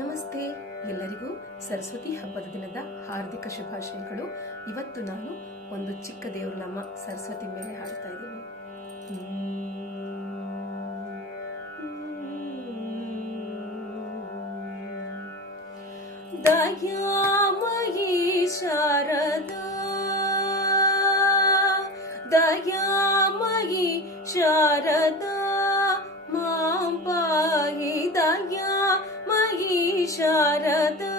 ನಮಸ್ತೆ. ಎಲ್ಲರಿಗೂ ಸರಸ್ವತಿ ಹಬ್ಬದ ದಿನದ ಹಾರ್ದಿಕ ಶುಭಾಶಯಗಳು. ಇವತ್ತು ನಾನು ಒಂದು ಚಿಕ್ಕ ದೇವರು ನಮ್ಮ ಸರಸ್ವತಿ ಮೇಲೆ ಹಾಡ್ತಾ ಇದ್ದೀನಿ. ದಯಾಮಯಿ ಶಾರದಾ, ದಯಾಮಯಿ ಶಾರದಾ, ಮಾಂ ಪಾಹಿ ದಯಾಮಯಿ ಶಾರದಾ,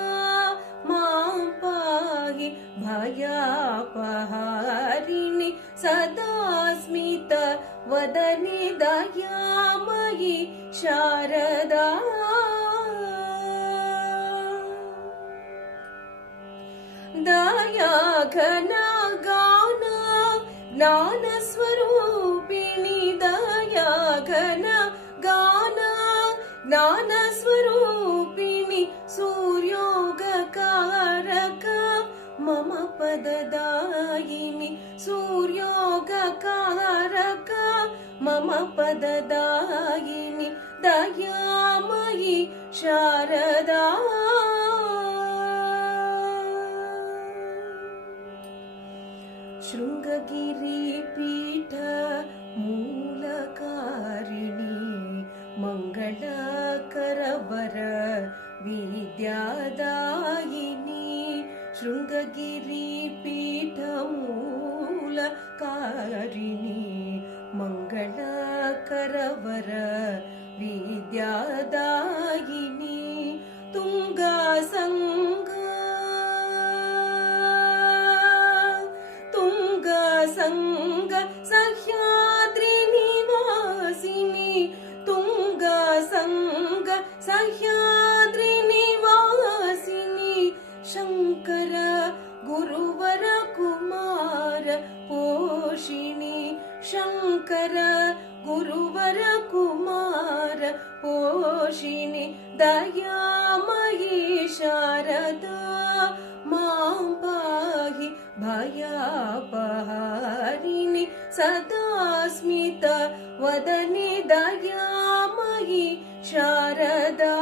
ಮಾಂ ಪಾಹಿ ಭಯಾಪಹಾರಿಣಿ ಸದಾ ಸ್ಮಿತ ವದನಿ ದಯಾಮಯಿ ಶಾರದಾ. ದಯಾ ಘನ ಗಾನ ಜ್ಞಾನ ಸ್ವರೂಪಿಣಿ, ದಯಾ ಘನ ಗಾನ ಜ್ಞಾನ ಸ್ವರೂಪಿಣಿ, ಸೂರ್ಯೋಗಕಾರಕ ಮಮ ಪದದಾಯಿನಿ, ಸೂರ್ಯೋಗಕಾರಕ ಮಮ ಪದದಾಯಿನಿ, ದಯಾಮಯಿ ಶಾರದಾ. ಶೃಂಗಗಿರಿ ಪೀಠ ಮೂಲಕಾರಿಣಿ, ಮಂಗಳಕರವರ ವಿದ್ಯಾದಾಯಿನಿ, ಶೃಂಗಗಿರಿ ಪೀಠ ಮೂಲಕಾರಿಣಿ, ಮಂಗಳಕರವರ ವಿದ್ಯಾದಾಯಿನಿ, ತುಂಗಾ ಸಂಗ ಸಂಗ ಸಹ್ಯಾದ್ರಿ ನಿವಾಸಿನಿ, ತುಂಗಾ ಸಂಗ ಸಹ್ಯಾದ್ರಿ ನಿವಾಸಿನಿ, ಶಂಕರ ಗುರುವರ ಕುಮಾರ ಪೋಷಿಣಿ, ಶಂಕರ ಗುರುವರ ಕುಮಾರ ಪೋಷಿಣಿ, ದಯಾಮಯಿ ಶಾರದಾ, ಮಾಂ ಪಾಹಿ ಭಯಾಪಹಾರಿಣಿ ಸದಾ ಸ್ಮಿತ ವದನಿ ದಯಾಮಯಿ ಶಾರದಾ.